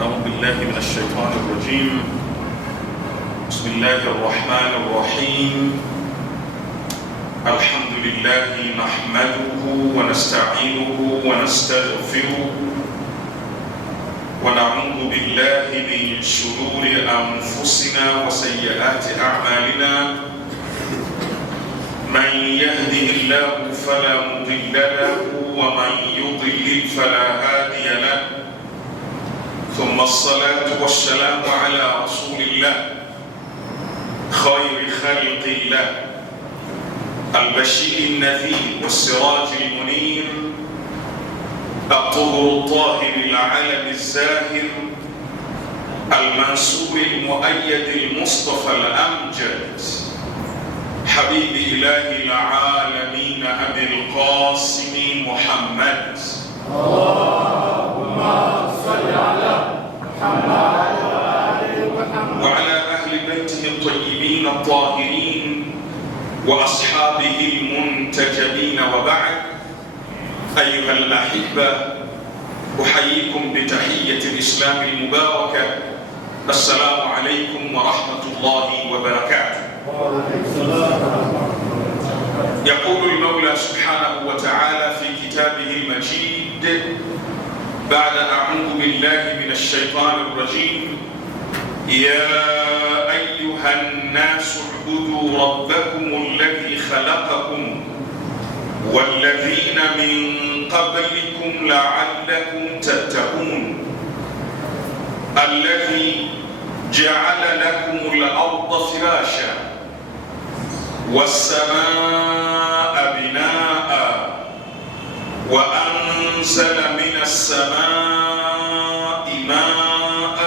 أعوذ بالله من الشيطان الرجيم. بسم الله الرحمن الرحيم. الحمد لله نحمده ونستعينه ونستغفره ونعوذ بالله من شرور أنفسنا وسيئات أعمالنا. من يهده الله فلا مضل له ومن يضلل فلا هادي له. ثم الصلاة والسلام على رسول الله خير خلق الله البشير النذير والسراج المنير الطهر الطاهر العلم الزاهر المنصور المؤيد المصطفى الأمجد حبيب إله العالمين أبي القاسم محمد. اللهم صل على محمد وعلى أهل بيته الطيبين الطاهرين وأصحابه المنتجبين. وبعد، أيها الأحبة، أحييكم بتحية الإسلام المباركة. السلام عليكم ورحمة الله وبركاته. يقول المولى سبحانه وتعالى في كتابه المجيد بعد أعوذ بالله من الشيطان الرجيم: يا أيها الناس اعبدوا ربكم الذي خلقكم والذين من قبلكم لعلكم تتقون الذي جعل لكم الأرض فراشا والسماء بناء وأنزل من السماء ماء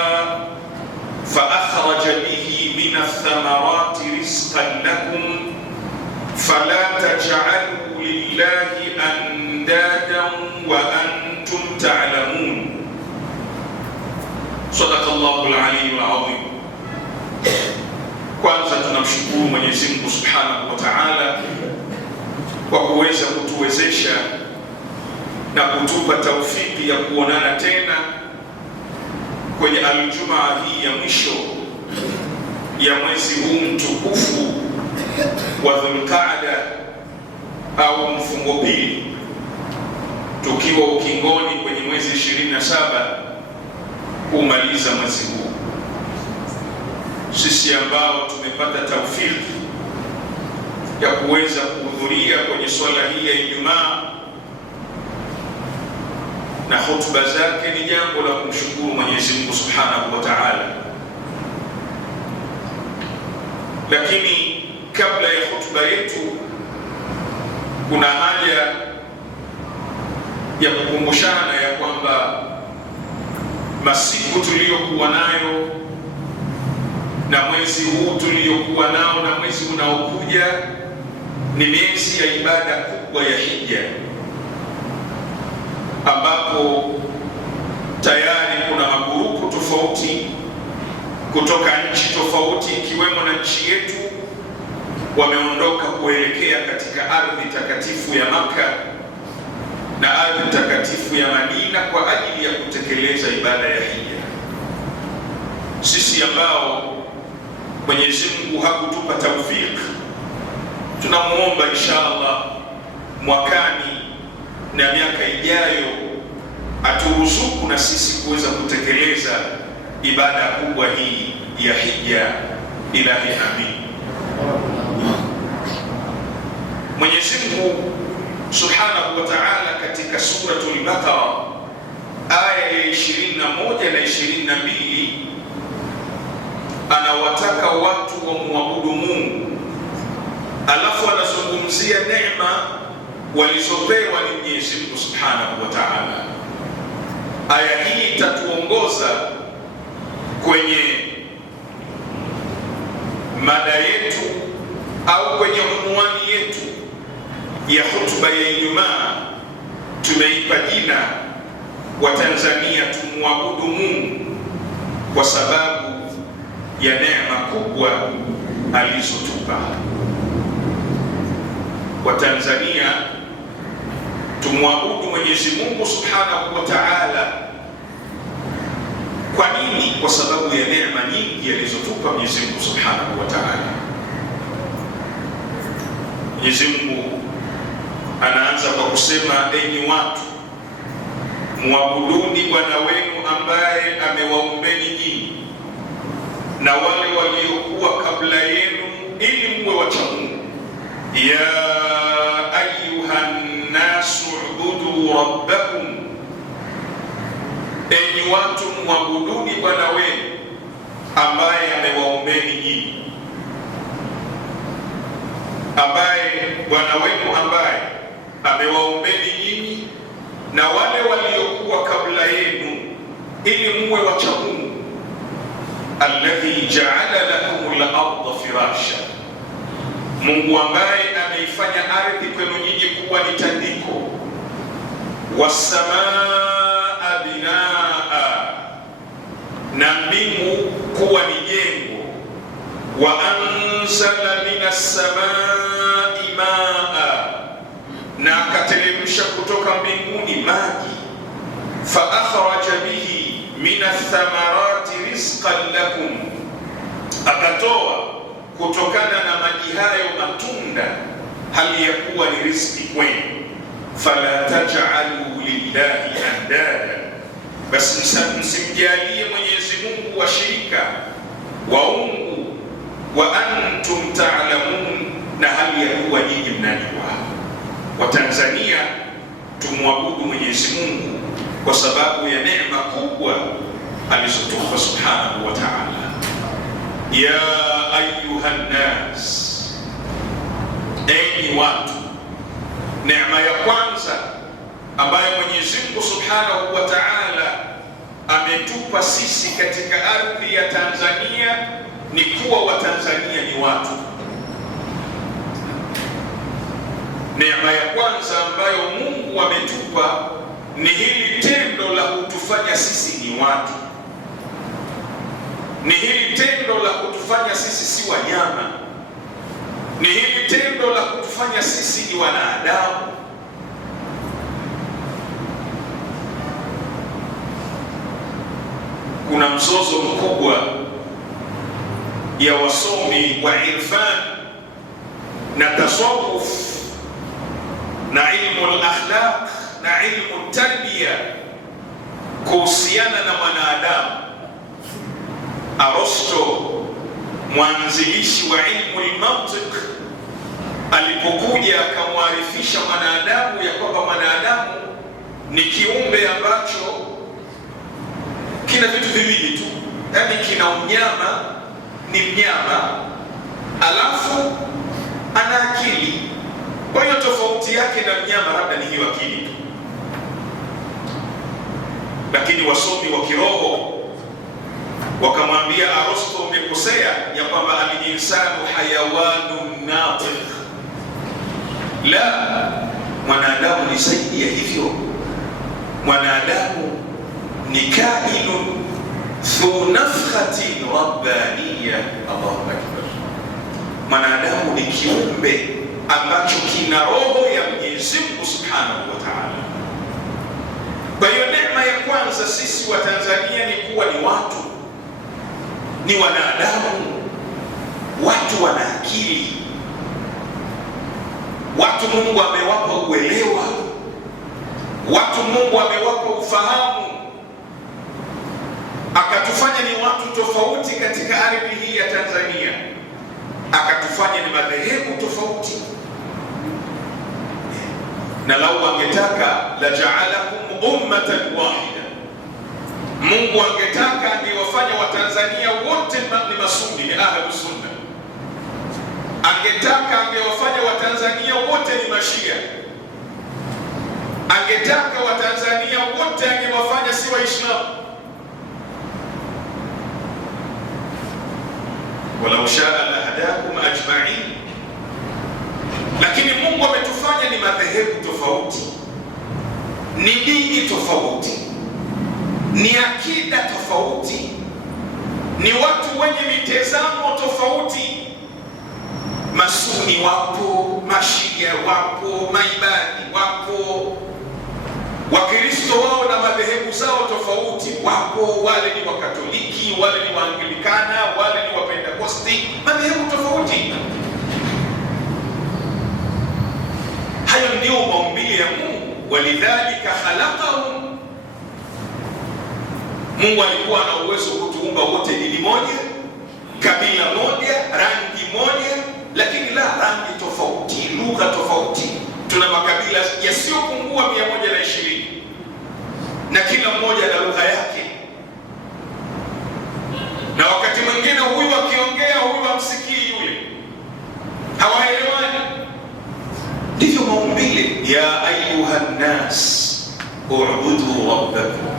فأخرج به من الثمرات رزقا لكم فلا تجعلوا لله أندادا وأنتم تعلمون. صدق الله العلي العظيم. Kwanza tunamshukuru Mwenyezi Mungu Subhanahu wa Ta'ala kwa kuweza kutuwezesha na kutupa taufiki ya kuonana tena kwenye aljumaa hii ya mwisho ya mwezi huu mtukufu wa Dhulqaada au mfungo pili, tukiwa ukingoni kwenye mwezi 27 kumaliza mwezi huu. Sisi ambao tumepata taufiki ya kuweza kuhudhuria kwenye swala hii ya Ijumaa na hotuba zake, ni jambo la kumshukuru Mwenyezi Mungu Subhanahu wa Ta'ala. Lakini kabla ya hotuba yetu, kuna haja ya kukumbushana ya kwamba masiku tuliyokuwa nayo na mwezi huu tuliokuwa nao na mwezi unaokuja ni miezi ya ibada kubwa ya hija, ambapo tayari kuna magurupu tofauti kutoka nchi tofauti ikiwemo na nchi yetu wameondoka kuelekea katika ardhi takatifu ya Makka na ardhi takatifu ya Madina kwa ajili ya kutekeleza ibada ya hija. Sisi ambao Mwenyezi Mungu hakutupa taufiki, tunamuomba inshallah mwakani na miaka ijayo aturuzuku na sisi kuweza kutekeleza ibada kubwa hii ya hija. Ilahi amin. Mwenyezi Mungu Subhanahu wa Ta'ala katika suratul Baqara aya ya 21 na 22 anawataka watu wamwabudu Mungu, alafu anazungumzia neema walizopewa ni Mwenyezi Mungu Subhanahu wa Ta'ala. Aya hii itatuongoza kwenye mada yetu au kwenye unwani yetu ya hotuba ya Ijumaa. Tumeipa jina wa Tanzania tumwabudu Mungu kwa sababu ya neema kubwa alizotupa. Wa Tanzania tumwabudu Mwenyezi Mungu Subhanahu wa Ta'ala Kwa nini? Kwa sababu ya neema nyingi alizotupa Mwenyezi Mungu Subhanahu wa Ta'ala. Mwenyezi Mungu anaanza kwa kusema, enyi watu, muabuduni Bwana wenu ambaye amewaumbeni nyinyi na wale waliokuwa kabla yenu ili mwe wacha Mungu. Ya ayuhan nasu ubudu rabbakum, enyi watu muabuduni Bwana wenu ambaye amewaumbeni nyinyi, ambaye Bwana wenu ambaye amewaumbeni nyinyi na wale waliokuwa kabla yenu ili mwe wacha Mungu. Alladhi ja'ala lakum al-ardha firasha, Mungu ambaye ameifanya ardhi kwenu nyinyi kuwa ni tandiko. Wassamaa binaa, na mbingu kuwa ni jengo. Wa anzala minas samai maa, na akateremsha kutoka mbinguni maji. Fa akhraja bihi minath thamarati rizqan lakum, akatoa kutokana na maji hayo matunda hali ya kuwa ni riziki kwenu. Fala taj'alu lillahi andada, basi msimjalie Mwenyezi Mungu washirika waungu. Wa antum ta'lamun, na hali ya kuwa nyinyi mnajua. Watanzania tumwabudu Mwenyezi Mungu kwa sababu ya neema kubwa alizotupa Subhanahu wa Ta'ala. Ya ayuhan nas, enyi watu, neema ya kwanza ambayo Mwenyezi Mungu Subhanahu wa Ta'ala ametupa sisi katika ardhi ya Tanzania ni kuwa Watanzania ni watu. Neema ya kwanza ambayo Mungu ametupa ni hili tendo la kutufanya sisi ni watu, ni hili tendo la kutufanya sisi si wanyama, ni hili tendo la kutufanya sisi ni wanadamu. Kuna mzozo mkubwa ya wasomi wa irfan na tasawuf na ilmu al-akhlaq na ilmu tarbiya kuhusiana na mwanadamu. Aristo, mwanzilishi wa ilmu al-mantiq, alipokuja akamwarifisha mwanadamu ya kwamba mwanadamu ni kiumbe ambacho kina vitu viwili tu, yaani kina unyama, ni mnyama, alafu ana akili. Kwa hiyo tofauti yake na mnyama labda ni hiyo akili tu. Lakini wasomi wa kiroho wakamwambia Aristo, umekosea ya kwamba al-insanu hayawanun natiq. La, mwanadamu ni zaidi ya hivyo. Mwanadamu ni kainun dhu nafkhatin rabbaniya. Allahu akbar. Mwanadamu ni kiumbe ambacho kina roho ya Mwenyezi Mungu Subhanahu wa Ta'ala. Kwa hiyo neema ya kwanza sisi wa Tanzania ni kuwa ni watu, ni wanadamu, watu wana akili, watu Mungu amewapa uelewa, watu Mungu amewapa ufahamu, akatufanya ni watu tofauti katika ardhi hii ya Tanzania, akatufanya ni madhehebu tofauti. Na lau angetaka la ja'alakum ummatan wahida, Mungu angetaka angewafanya Watanzania wote ni masuni, ni ahlus sunna. Angetaka angewafanya Watanzania wote ni mashia. Angetaka Watanzania wote angewafanya si Waislamu. Walau shaa lahadakum ajma'in. Lakini Mungu ametufanya ni madhehebu tofauti, ni dini tofauti, ni akida tofauti, ni watu wenye mitazamo tofauti. Masuni wapo, mashia wapo, maibadi wapo, Wakristo wao na madhehebu zao tofauti wapo, wale ni Wakatoliki Katoliki, wale ni Waanglikana, wale ni Wapentekosti, madhehebu tofauti. Hayo ndio maumbile ya Mungu. Walidhalika khalaqahum, Mungu alikuwa na uwezo kutuumba wote dini moja, kabila moja, rangi moja, lakini la rangi tofauti, lugha tofauti. Tuna makabila yasiyopungua 120 na kila mmoja na lugha yake, na wakati mwingine huyu akiongea huyu hamsikii yule, hawaelewani. Ndivyo maumbile. Ya ayuha nnas u'budu rabbakum,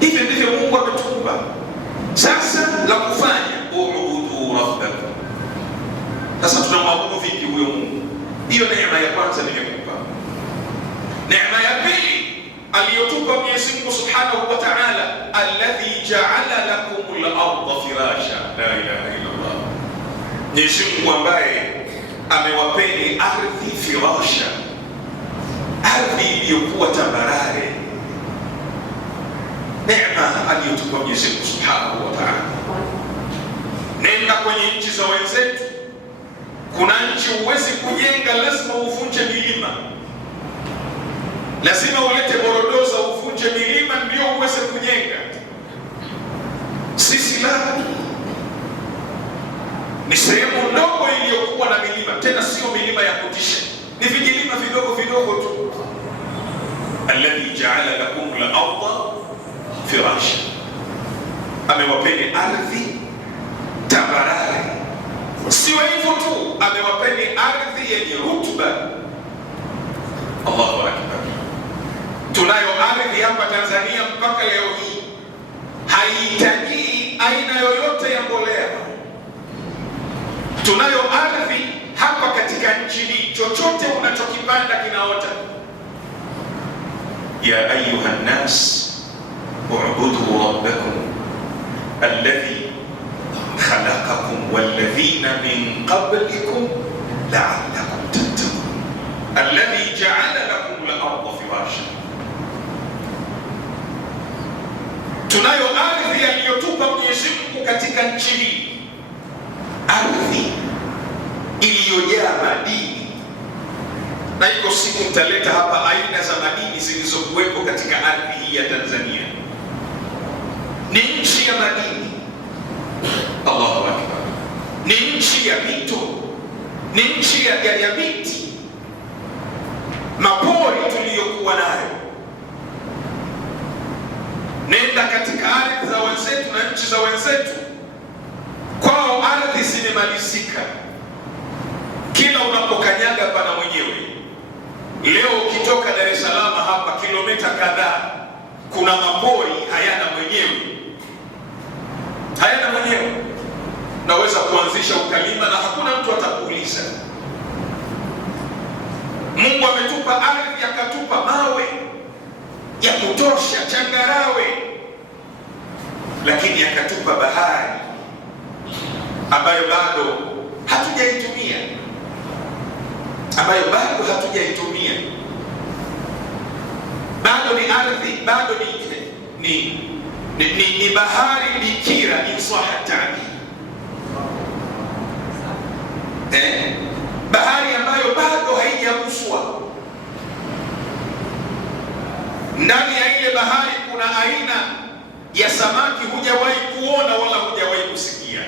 hivyo ndivyo Mungu ametuumba. Sasa la kufanya u'budu rabbakum. Sasa tunamwabudu vipi huyo Mungu? Hiyo neema ya kwanza nimekupa. Neema ya pili aliyotupa Mwenyezi Mungu Subhanahu wa Ta'ala, alladhi ja'ala lakumul arda firasha. La ilaha illa Allah. Mwenyezi Mungu ambaye amewapeni ardhi firasha, ardhi iliyokuwa tambarare. Neema aliyotupa Mwenyezi Mungu Subhanahu wa Ta'ala. Nenda kwenye nchi za wenzetu, kuna nchi huwezi kujenga, lazima uvunje milima, lazima ulete borodoza uvunje milima ndio uweze kujenga. Sisi la, ni sehemu ndogo iliyokuwa na milima, tena sio milima ya kutisha, ni vijilima vidogo vidogo tu. Alladhi ja'ala lakum al-ardha firasha, amewapeni ardhi tambarare. Sio hivyo tu, amewapeni ardhi yenye rutuba. Allahu akbar. Tunayo ardhi hapa Tanzania mpaka leo hii haihitaji aina yoyote ya mbolea. Tunayo ardhi hapa katika nchi hii, chochote unachokipanda kinaota. Ya ayuha nnas u'budu rabbakum alladhi khalaqakum walladhina min qablikum la'allakum tattaqun alladhi ja'ala lakum al-ardha firasha. Tunayo ardhi aliyotupa Mwenyezi Mungu katika nchi hii, ardhi iliyojaa madini, na iko siku nitaleta hapa aina za madini zilizokuwepo katika ardhi hii ya Tanzania. Ni nchi ya madini. Allahu akbar. Ni nchi ya mito, ni nchi ya miti, mapori tuliyokuwa nayo. Nenda katika ardhi za wenzetu na nchi za wenzetu, kwao ardhi zimemalizika. Kila unapokanyaga pana mwenyewe. Leo ukitoka Dar es Salaam hapa kilomita kadhaa, kuna mapori hayana mwenyewe, hayana mwenyewe. Naweza kuanzisha ukalima na hakuna mtu atakuuliza. Mungu ametupa ardhi, akatupa mawe ya kutosha, changarawe, lakini akatupa bahari ambayo bado hatujaitumia, bado ni ardhi, bado ni bahari bikira, insaha ta'bir, bahari ambayo bado haijaguswa. Ndani ya ile bahari kuna aina ya samaki hujawahi kuona wala hujawahi kusikia.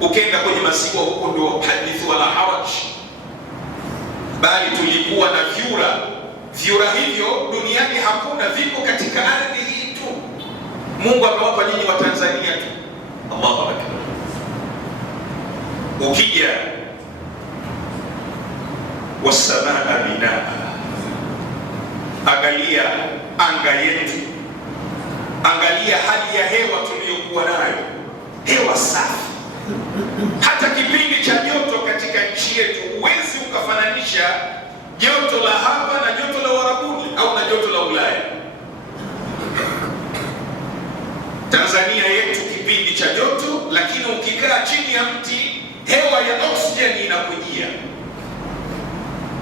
Ukenda kwenye masiwa huko ndio hadithu wala haraj, bali tulikuwa na vyura hivyo duniani hakuna, viko katika ardhi hii tu. Mungu amewapa nyinyi wa Tanzania tu. Allahu akbar. Ukija wasamaa binaa, angalia anga yetu, angalia hali ya hewa tuliyokuwa nayo, hewa safi. Hata kipindi cha joto katika nchi yetu huwezi ukafananisha joto la hapa na joto la Uarabuni au na joto la Ulaya. Tanzania yetu kipindi cha joto, lakini ukikaa chini ya mti hewa ya oksijeni inakujia.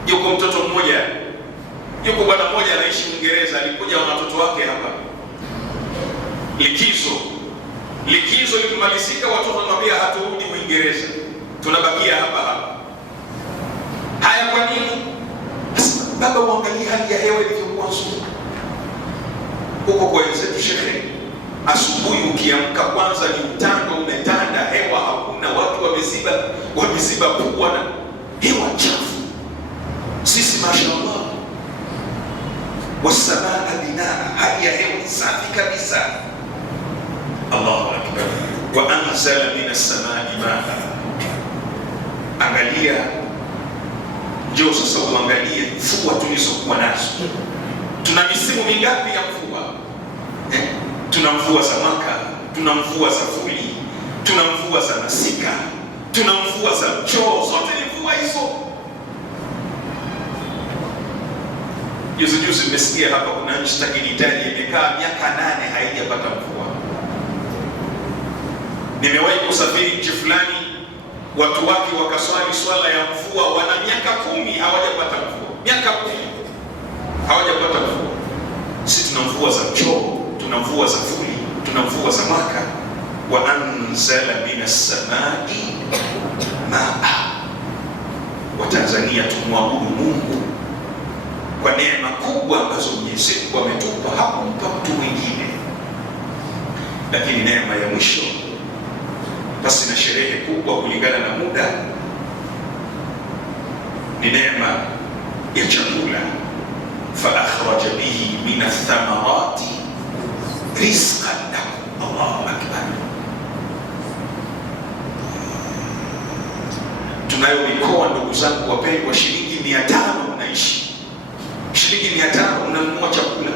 Yuko mtoto mmoja, yuko bwana mmoja anaishi Uingereza, alikuja na watoto wake hapa likizo. likizo ikimalizika, watu wanamwambia haturudi Uingereza, tunabakia hapa hapa. Haya, kwa nini? Baba, uangalie hali ya hewa ilivyokuwa nzuri huko kwa wenzetu. Shehe, asubuhi ukiamka kwanza ni utando umetanda, hewa hakuna, watu wameziba pua na hewa chafu. Sisi mashaallah, wasamaa binaa, hali ya hewa safi kabisa. Allahu akbar. Wa anzala minas samai maa. Angalia, njoo sasa uangalie mvua tulizokuwa nazo. Tuna misimu mingapi ya mvua? Tuna mvua za mwaka, tuna mvua za vuli, tuna mvua za masika, tuna mvua za mchoo, zote ni mvua hizo. Juzi nimesikia hapa kuna nchi takini Italia imekaa miaka 8 haijapata mvua. Nimewahi kusafiri nchi fulani, watu wake wakaswali swala ya mvua, wana miaka 10 hawajapata mvua. Miaka 10 hawajapata mvua. Sisi tuna mvua za mchoo, tuna mvua za vuli, tuna mvua za mwaka. Wa anzala minas samai maa. Wa Tanzania tumwabudu Mungu kwa neema kubwa ambazo Mwenyezi Mungu ametupa, hakumpa mtu mwingine. Lakini neema ya mwisho, basi na sherehe kubwa kulingana na muda, ni neema ya chakula. Fa akhraja bihi min athamarati rizqan lakum. Allahu akbar. Tunayo mikoa, ndugu zangu wapendwa, shilingi 500 unaishi, shilingi 500 unanunua chakula.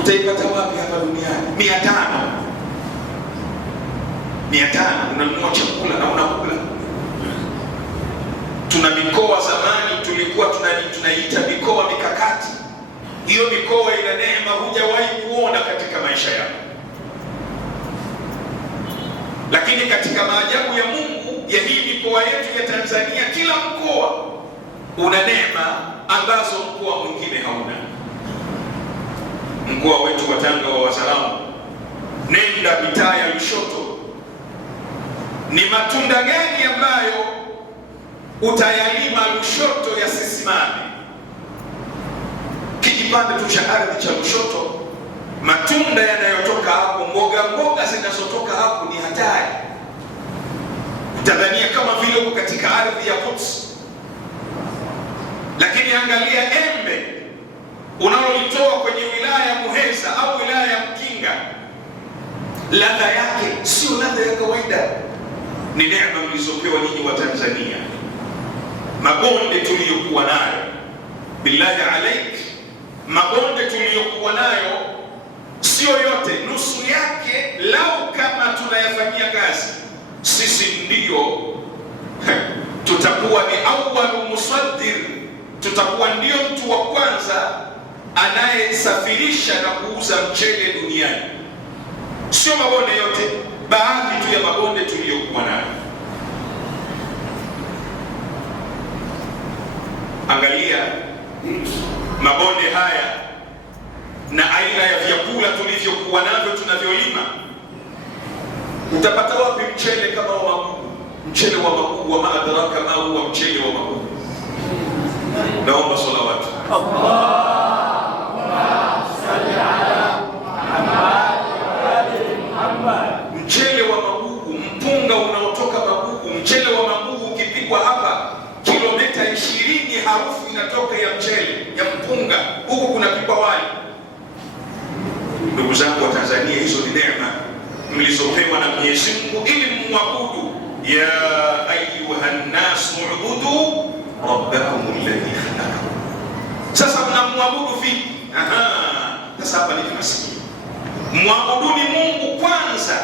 Utaipata wapi hapa duniani? 500 unanunua chakula na unakula. Tuna mikoa, zamani tulikuwa tunaita mikoa mikakati. Hiyo mikoa ina neema hujawahi kuona katika maisha yako. Lakini katika maajabu ya Mungu ya hii mikoa yetu ya Tanzania, kila mkoa una neema ambazo mkoa mwingine hauna. Mkoa wetu wa Tanga wa Wazaramo, nenda mitaa ya Lushoto, ni matunda gani ambayo utayalima Lushoto yasisimame? Kijipande tu cha ardhi cha Lushoto, matunda yanayotoka hapo, mboga zinazotoka hapo ni hatari. Utadhania kama vile uko katika ardhi ya Quds. Lakini angalia embe unalolitoa kwenye wilaya ya Muheza au wilaya ya Mkinga, ladha yake sio ladha ya kawaida. Ni neema mlizopewa nyinyi wa Tanzania. Mabonde tuliyokuwa nayo, billahi alaik, mabonde tuliyokuwa nayo sio yote, nusu yake lau kama tunayafanyia kazi, sisi ndio tutakuwa ni awwalu musaddir, tutakuwa ndio mtu wa kwanza anayesafirisha na kuuza mchele duniani. Sio mabonde yote, baadhi tu ya mabonde tuliyokuwa nayo. Angalia mabonde haya na aina ya vyakula tulivyokuwa navyo, tunavyolima. Utapata wapi mchele kama wa magugu? Mchele wa magugu, wa maadraka ma huwa mchele wa magugu. Naomba salawatu. Allahumma salli ala Muhammad. Mchele wa magugu, mpunga unaotoka magugu. Mchele wa magugu ukipikwa hapa kilomita 20 harufu inatoka ya mchele ya mpunga, huku kunapikwa wali. Ndugu zangu wa Tanzania, hizo ni neema mlizopewa na Mwenyezi Mungu ili mwabudu. Ya ayyuhan nas ubudu rabbakum alladhi khalaqakum. Sasa mnamwabudu vipi? Sasa hapa ni tunasikia, mwabuduni Mungu kwanza,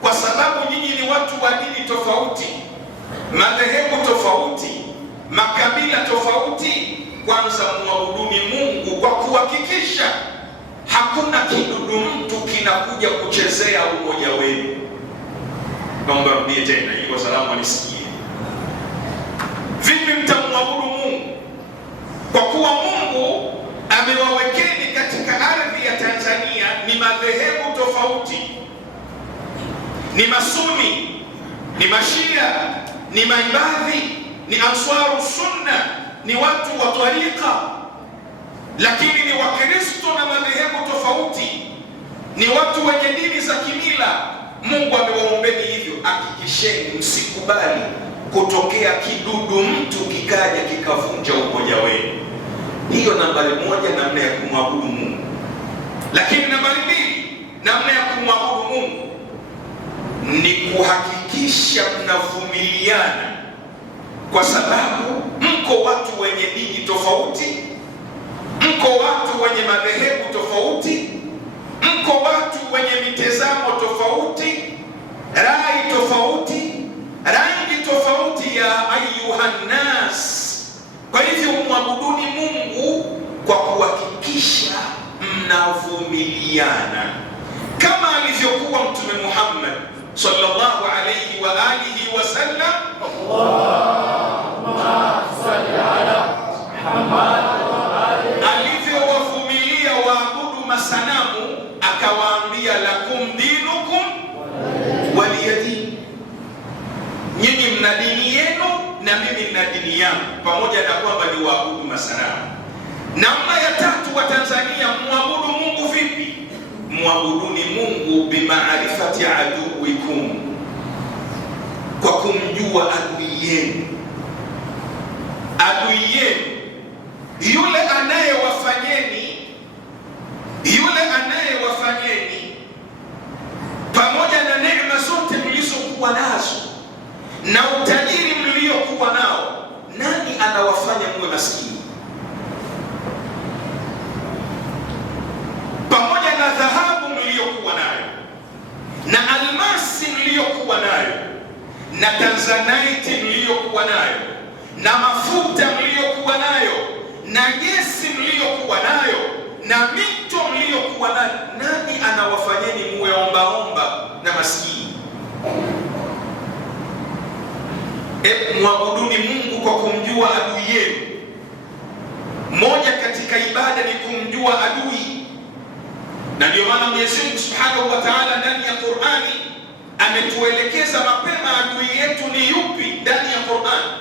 kwa sababu nyinyi ni watu wa dini tofauti, madhehebu tofauti, makabila tofauti. Kwanza mwabuduni Mungu kwa kuhakikisha hakuna kidudu mtu kinakuja kuchezea umoja wenu. Naomba rudie tena ili wasalamu wanisikie. Vipi mtamwabudu Mungu? Kwa kuwa Mungu amewawekeni katika ardhi ya Tanzania ni madhehebu tofauti. ni Masuni, ni Mashia, ni Maibadhi, ni Answaru Sunna, ni watu wa tariqa, lakini ni Wakristo na madhehebu tofauti, ni watu wenye dini za kimila. Mungu amewaombeni hivyo, hakikisheni msikubali kutokea kidudu mtu kikaja kikavunja umoja wenu. Hiyo nambari moja, namna ya kumwabudu Mungu. Lakini nambari mbili, namna ya kumwabudu Mungu ni kuhakikisha mnavumiliana, kwa sababu mko watu wenye dini tofauti, mko watu wenye madhehebu tofauti, mko watu wenye mitazamo tofauti, rai tofauti, rangi tofauti, ya ayuhannas. Kwa hivyo mwabuduni Mungu kwa kuhakikisha mnavumiliana, kama alivyokuwa Mtume Muhammad sallallahu alayhi wa alihi wasallam. Allahumma salli ala Muhammad alivyowavumilia waabudu masanamu, akawaambia lakum dinukum waliyadin, nyinyi mna dini yenu na mimi nina dini yangu, pamoja na kwamba ni waabudu masanamu. Namna ya tatu wa Tanzania, mwabudu Mungu vipi? Mwabuduni Mungu bimaarifati aduwikum, kwa kumjua adui yenu. Adui yenu yule anayewafanyeni pamoja na neema zote mlizokuwa nazo na utajiri mliokuwa nao. Nani anawafanya muwe maskini? Pamoja na dhahabu mliokuwa nayo na almasi mliokuwa nayo na tanzanite mliokuwa nayo na mafuta mliokuwa nayo na gesi mliokuwa nayo na mito mliokuwa nayo, nani anawafanyeni muwe ombaomba na maskini? Mwabuduni Mungu kwa kumjua adui yenu. Moja katika ibada ni kumjua adui, na ndio maana Mwenyezi Mungu Subhanahu wa Ta'ala ndani ya Qur'ani ametuelekeza mapema adui yetu ni yupi ndani ya Qur'ani.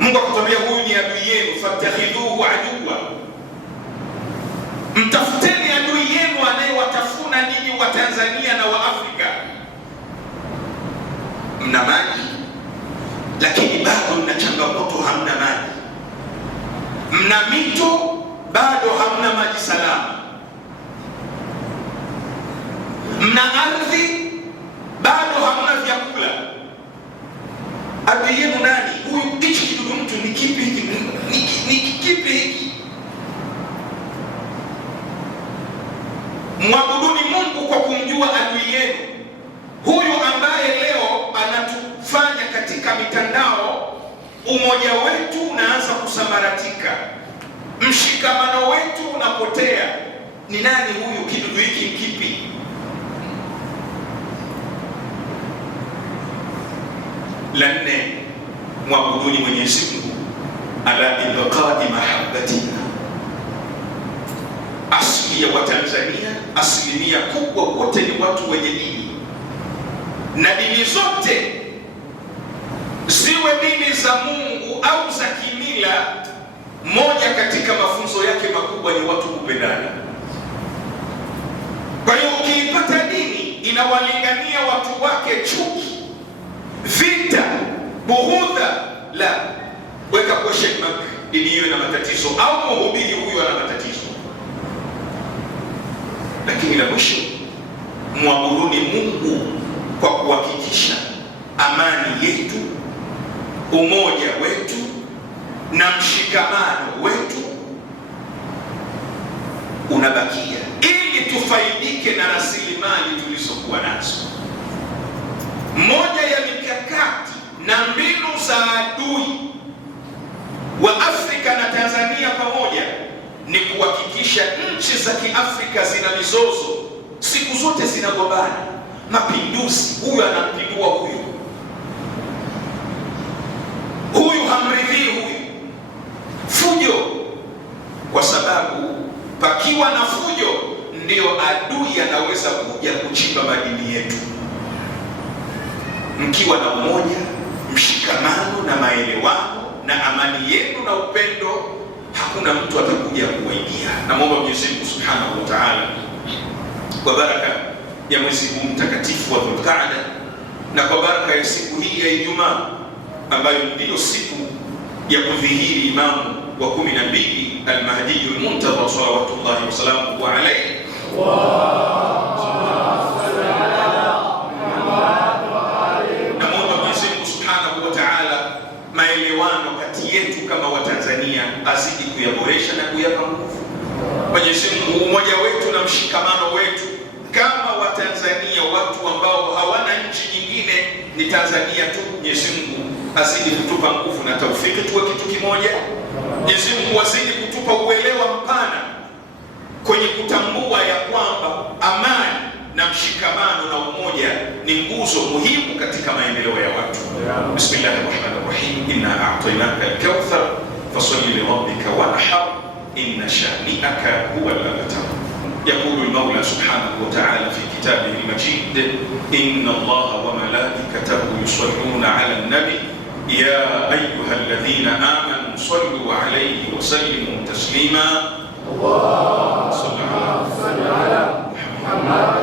Mungu akatwambia huyu ni adui yenu, fattakhidhuhu aduwa, mtafuteni adui yenu anayewatafuna ninyi wa Tanzania na wa Afrika. Mna maji lakini bado mna changamoto, hamna maji. Mna mito bado hamna maji salama. Mna ardhi bado hamna vyakula. Adui yenu nani? Huyu kichi kidudu mtu ni kipi hiki? Ni kipi hiki? Mwabuduni Mungu kwa kumjua adui yenu, huyu ambaye leo anatufanya katika mitandao umoja wetu unaanza kusambaratika, mshikamano wetu unapotea. Ni nani huyu? Kidudu hiki kipi? La nne, mwabuduni Mwenyezi Mungu ala ibqadi mahabbatina. Asili ya Watanzania, asilimia kubwa wote ni watu wenye dini, na dini zote ziwe dini za Mungu au za kimila, moja katika mafunzo yake makubwa ni watu kupendana. Kwa hiyo ukiipata dini inawalingania watu wake chuki, vita, bughudha, la weka question mark, dini hiyo ina matatizo au mhubiri huyo ana matatizo. Lakini la mwisho, mwabuduni Mungu kwa kuhakikisha amani yetu, umoja wetu na mshikamano wetu unabakia, ili tufaidike na rasilimali tulizokuwa nazo. Moja ya mikakati na mbinu za adui wa Afrika na Tanzania pamoja ni kuhakikisha nchi za Kiafrika zina mizozo, siku zote zinagombana, mapinduzi, huyu anampindua huyu, huyu hamridhii huyu, fujo. Kwa sababu pakiwa na fujo ndio adui anaweza kuja ya kuchimba madini yetu. Mkiwa na umoja, mshikamano na maelewano na amani yenu na upendo, hakuna mtu atakuja kuwaibia. Naomba Mwenyezi Mungu Subhanahu wa Ta'ala, kwa baraka ya mwezi huu mtakatifu wa Dhulqaada na kwa baraka ya siku hii ya Ijumaa ambayo ndiyo siku ya kudhihiri imamu wa 12 al-Mahdi al-Muntadha salawatullahi wa salamuhu alayhi, maelewano kati yetu kama Watanzania azidi kuyaboresha na kuyapa nguvu. Mwenyezi Mungu, umoja wetu na mshikamano wetu kama Watanzania, watu ambao hawana nchi nyingine, ni Tanzania tu. Mwenyezi Mungu azidi kutupa nguvu na taufiki tuwe kitu kimoja. Mwenyezi Mungu azidi kutupa uelewa mpana kwenye kutambua ya kwamba amani na mshikamano na umoja ni nguzo muhimu katika maendeleo ya watu. Bismillahirrahmanirrahim. Inna a'tainaka al-kawthar fasalli li rabbika wanhar inna shani'aka huwa al-abtar. يقول المولى سبحانه وتعالى في كتابه المجيد: إن الله وملائكته يصلون على النبي يا أيها الذين آمنوا صلوا عليه وسلموا تسليما. اللهم صل على محمد.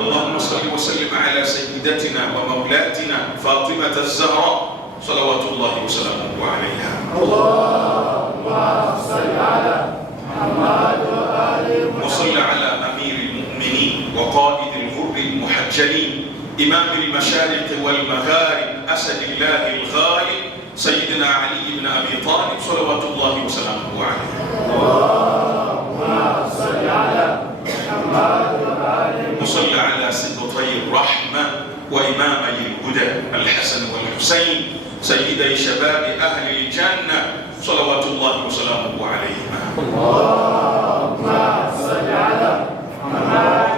اللهم صل وسلم على سيدتنا ومولاتنا فاطمة الزهراء صلوات الله وسلامه عليها. اللهم صل على محمد وصل على أمير المؤمنين وقائد الغر المحجلين إمام المشارق والمغارب أسد الله الغالب سيدنا علي بن أبي طالب صلوات الله وسلامه عليه. اللهم صل على محمد وصل على سبطي الرحمة وإمامي الهدى الحسن والحسين سيدي شباب أهل الجنة صلوات الله وسلامه عليهما. اللهم صل على محمد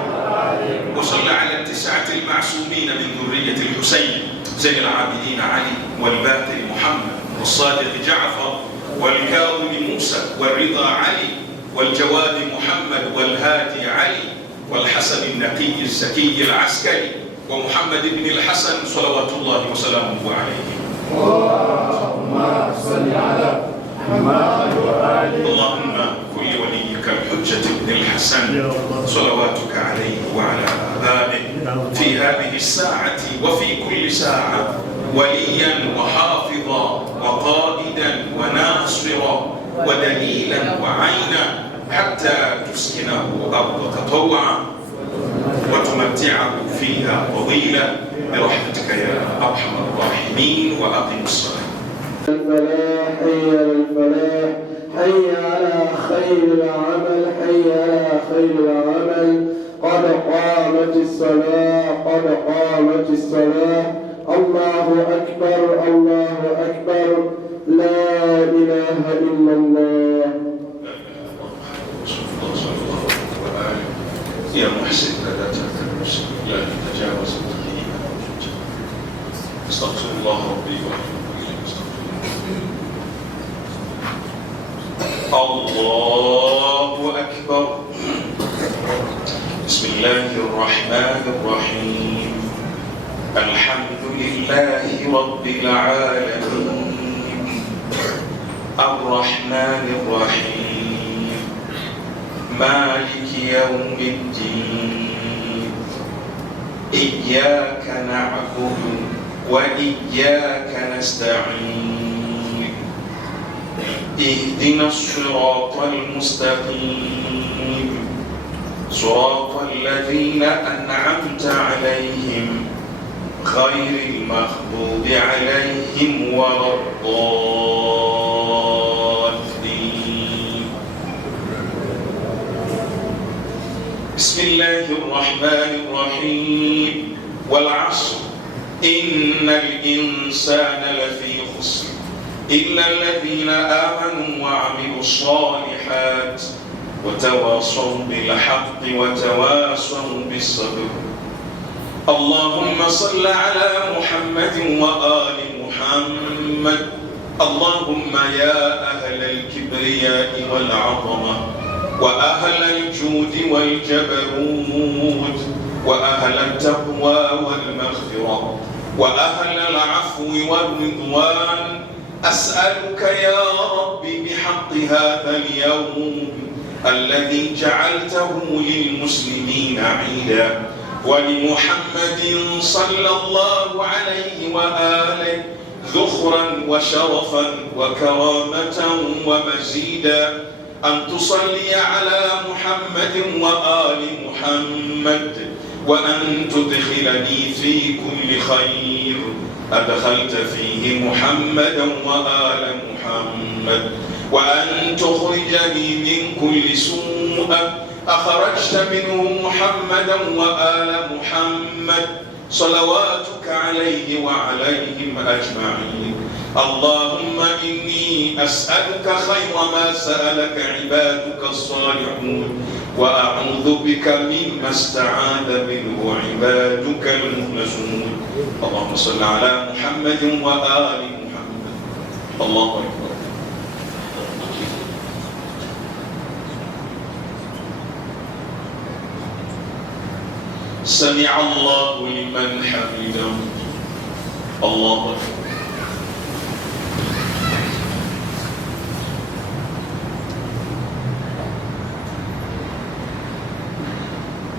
وصل على التسعة المعصومين من ذرية الحسين زين العابدين علي والباقر محمد والصادق جعفر والكاظم موسى والرضا علي والجواد محمد والهادي علي والحسن النقي الزكي العسكري ومحمد بن الحسن صلوات الله وسلامه عليه. اللهم صل على محمد وآله. اللهم كن وليك الحجة بن الحسن صلواتك عليه وعلى آله في هذه الساعة وفي كل ساعة وليا وحافظا وقائدا وناصرا ودليلا وعينا حتى تسكنه أرضك طوعا وتمتعه فيها طويلا برحمتك يا أرحم الراحمين. وأقم الصلاة. الفلاح حي على الفلاح، حي على خير العمل، حي على خير العمل، قد قامت الصلاة، قد قامت الصلاة. الله أكبر، الله أكبر، لا إله إلا الله. يا محسن لا تأكل نفسك لا تتجاوز استغفر الله ربي وأتوب إليه. الله أكبر. بسم الله الرحمن الرحيم. الحمد لله رب العالمين الرحمن الرحيم مالك يوم الدين إياك نعبد وإياك نستعين اهدنا الصراط المستقيم صراط الذين أنعمت عليهم غير المغضوب عليهم ولا الضالين. بسم الله الرحمن الرحيم. والعصر إن الإنسان لفي خسر إلا الذين آمنوا وعملوا الصالحات وتواصوا بالحق وتواصوا بالصبر. اللهم صل على محمد وآل محمد. اللهم يا أهل الكبرياء والعظمة وأهل الجود والجبروت وأهل التقوى والمغفرة وأهل العفو والرضوان. أسألك يا رب بحق هذا اليوم الذي جعلته للمسلمين عيدا، ولمحمد صلى الله عليه وآله ذخرا وشرفا وكرامة ومزيدا، أن تصلي على محمد وآل محمد، وأن تدخلني في كل خير أدخلت فيه محمدا وآل محمد، وأن تخرجني من كل سوء أخرجت منه محمدا وآل محمد، صلواتك عليه وعليهم أجمعين. اللهم إني أسألك خير ما سألك عبادك الصالحون، وأعوذ بك مما استعاذ منه عبادك المخلصون. اللهم صل على محمد وآل محمد. الله أكبر. سمع الله لمن حمده. الله أكبر.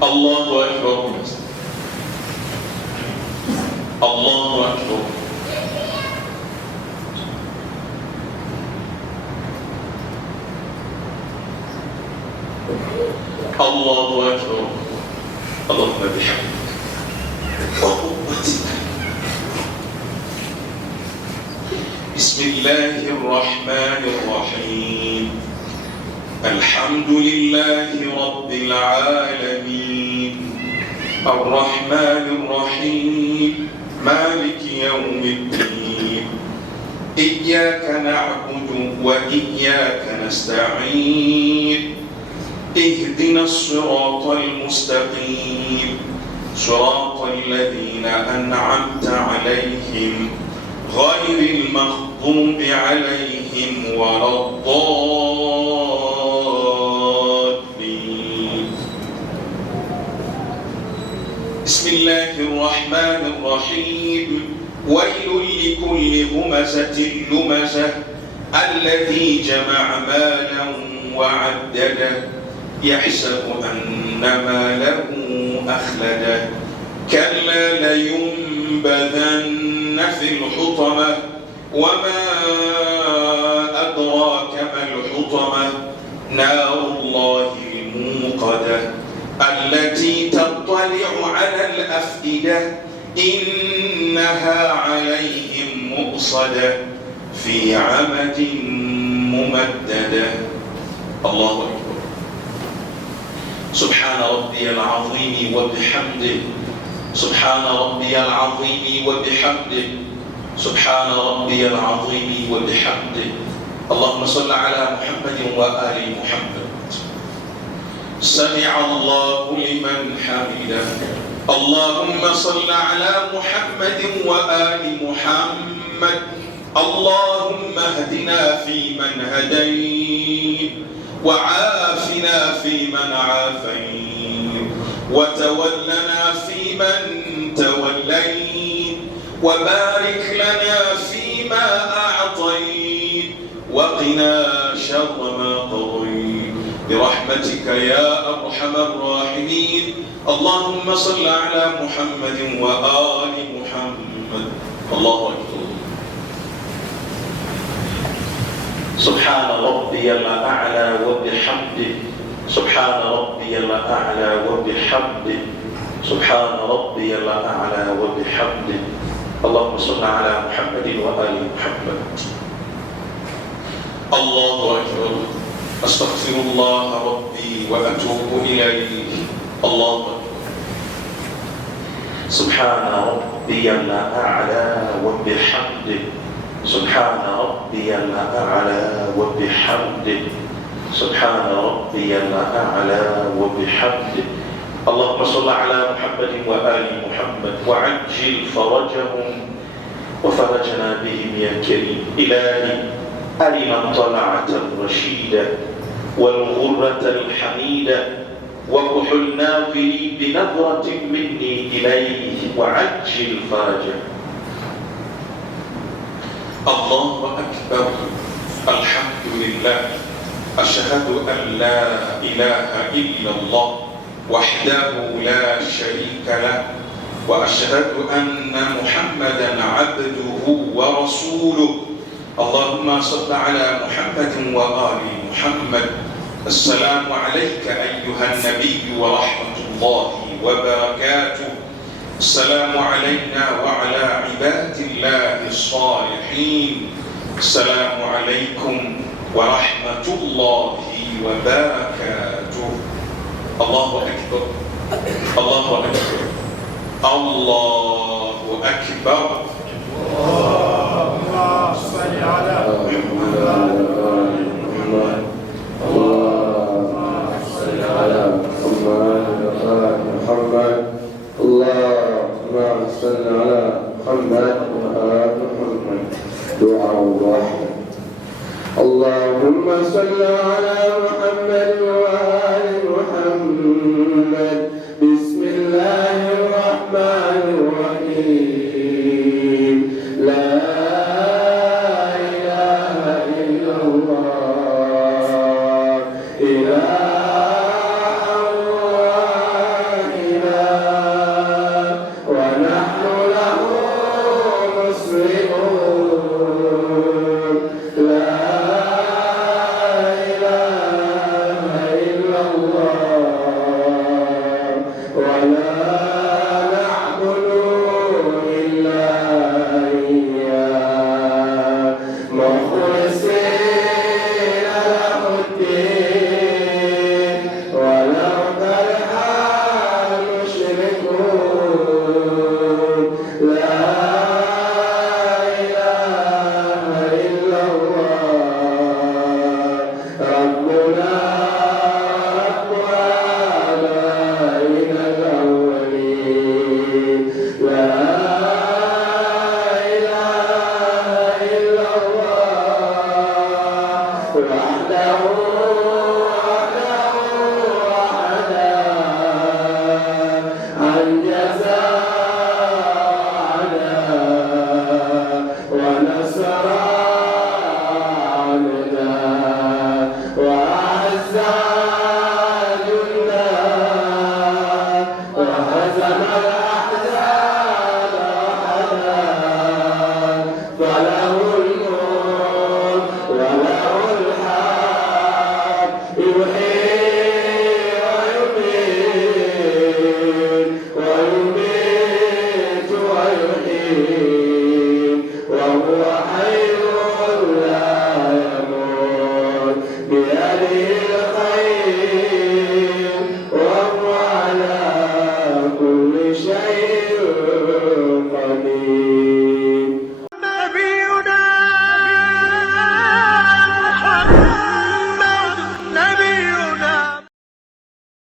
الله أكبر. الله أكبر. الله أكبر. اللهم بحمدك وقوتك. بسم الله الرحمن الرحيم. الحمد لله رب العالمين، الرحمن الرحيم، مالك يوم الدين. إياك نعبد وإياك نستعين. اهدنا الصراط المستقيم، صراط الذين أنعمت عليهم غير المغضوب عليهم ولا الضالين. بسم الله الرحمن الرحيم. ويل لكل همزة لمزة الذي جمع مالا وعدده يحسب أن ماله أخلده كلا لينبذن في الحطمة وما أدراك ما الحطمة نار الله الموقدة التي تطلع على الأفئدة إنها عليهم مؤصدة في عمد ممددة. الله أكبر. سبحان ربي العظيم وبحمده. سبحان ربي العظيم وبحمده. سبحان ربي العظيم وبحمده. اللهم صل على محمد وآل محمد. سمع الله لمن حمده. اللهم صل على محمد وآل محمد. اللهم اهدنا فيمن هديت، وعافنا فيمن عافيت، وتولنا فيمن توليت، وبارك لنا فيما أعطيت، وقنا شر ما قضيت برحمتك يا أرحم الراحمين. اللهم صل على محمد وآل محمد. الله أكبر. سبحان ربي الأعلى وبحمده. سبحان ربي الأعلى وبحمده. سبحان ربي الأعلى وبحمده. اللهم صل على محمد وآل محمد. الله أكبر. أستغفر الله ربي وأتوب إليه. الله أكبر. سبحان ربي الأعلى وبحمده. سبحان ربي الأعلى وبحمده. سبحان ربي الأعلى وبحمده. اللهم صل على محمد وآل محمد وعجل فرجهم وفرجنا بهم يا كريم. إلهي أرنا الطلعة الرشيدة والغرة الحميدة وكح الناظرين بنظرة مني إليه وعجل فرجه. الله أكبر. الحمد لله. أشهد أن لا إله إلا الله وحده لا شريك له، وأشهد أن محمدا عبده ورسوله. اللهم صل على محمد وآل محمد. السلام عليك أيها النبي ورحمة الله وبركاته. السلام علينا وعلى عباد الله الصالحين. السلام عليكم ورحمة الله وبركاته. الله أكبر. الله أكبر. الله أكبر. اللهم صل على محمد. اللهم صل على محمد. اللهم صل على محمد وآل محمد. دعاء واحد. اللهم صل على محمد وآل محمد. بسم الله الرحمن الرحيم. لا إله إلا الله إله واحد ونحن له مسلمون. لا إله إلا الله ولا نعبد إلا إياه مخلصين له الدين ولو كره المشركون. لا إله إلا الله ربنا رب آبائنا الأولين. لا إله إلا الله وحده وحدا أنجز وعدا ونصر عبدا وأعز جندا وهزم